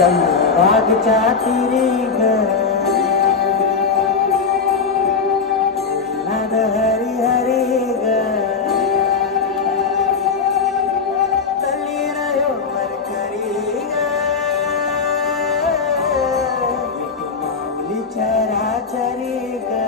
चंद्रभागच्या तिरी ग नाद हरी हरी ग तल्ली रयो मरकरी ग माऊली चराचरी ग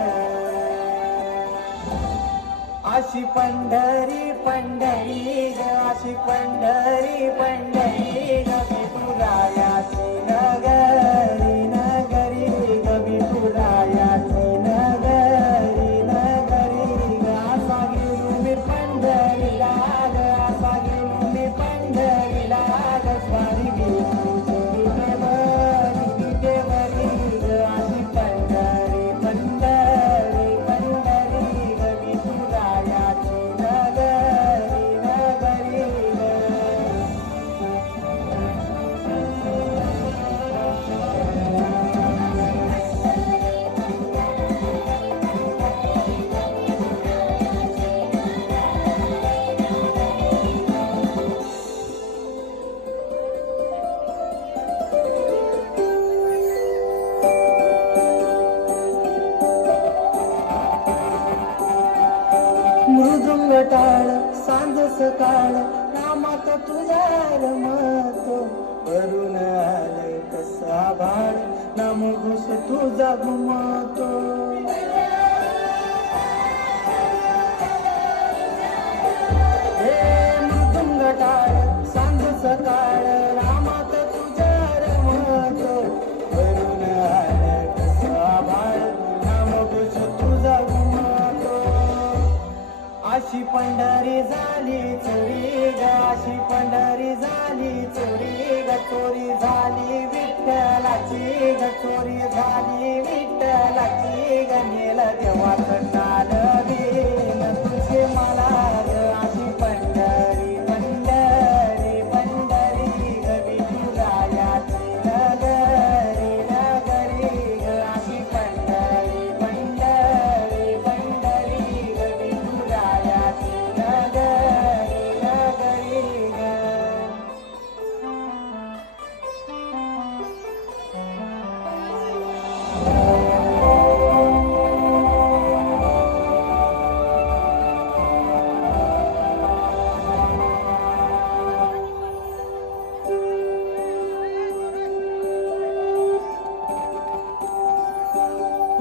अशी पंढरी पंढरी ग अशी पंढरी पंढरी ग विठुरायाची नगरी नगरी ग विठुरायाची नगरी नगरी ग असा गेलो मी पंढरीला ग असा गेलो मी पंढरीला ग स्वारी गेली देवरी ग अशी पंढरी पंढरी पंढरी ग विठुरायाची नगरी नगरी ग मृदुंग टाळ सांज सकाळ नामात तुझा रमतो करून आलंय कसा भाळ नाम घुस तुझा घुमतो हे मृदुंग टाळ सांज सकाळ नामात तुझा रमतो करून आलंय कसा भाळ नाम घुस तुझा घुमतो अशी पंढरी झाली चोरी ग अशी पंढरी झाली चोरी ग चोरी झाली विठ्ठलाची ग चोरी झाली विठ्ठलाची ग नेल देवाचं नाल देन तुझे मला ग अशी पंढरी पंढरी पंढरी ग विठुरायाची नगरी नगरी ग अशी पंढरी पंढरी पंढरी ग विठुरायाची नगरी नगरी ग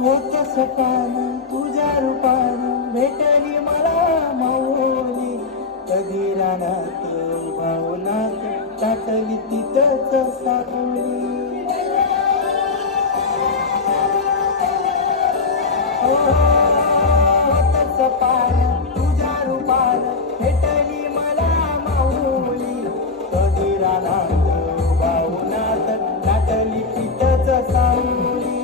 होत सकाळ तुझ्या रूपानं भेटली मला माऊली कधी रानात भावनात टाकली तिथंच सावली होत सकाळ तुझ्या रूपानं भेटली मला माऊली कधी रानात भावनात टाकली तिथंच सावली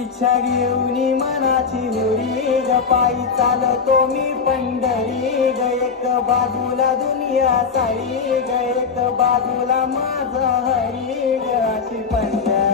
इच्छा घेऊनी मनाची होरी ग पायी चालतो मी पंढरी ग एक बाजूला दुनिया सारी ग एक बाजूला माझा हरी ग अशी पंढरी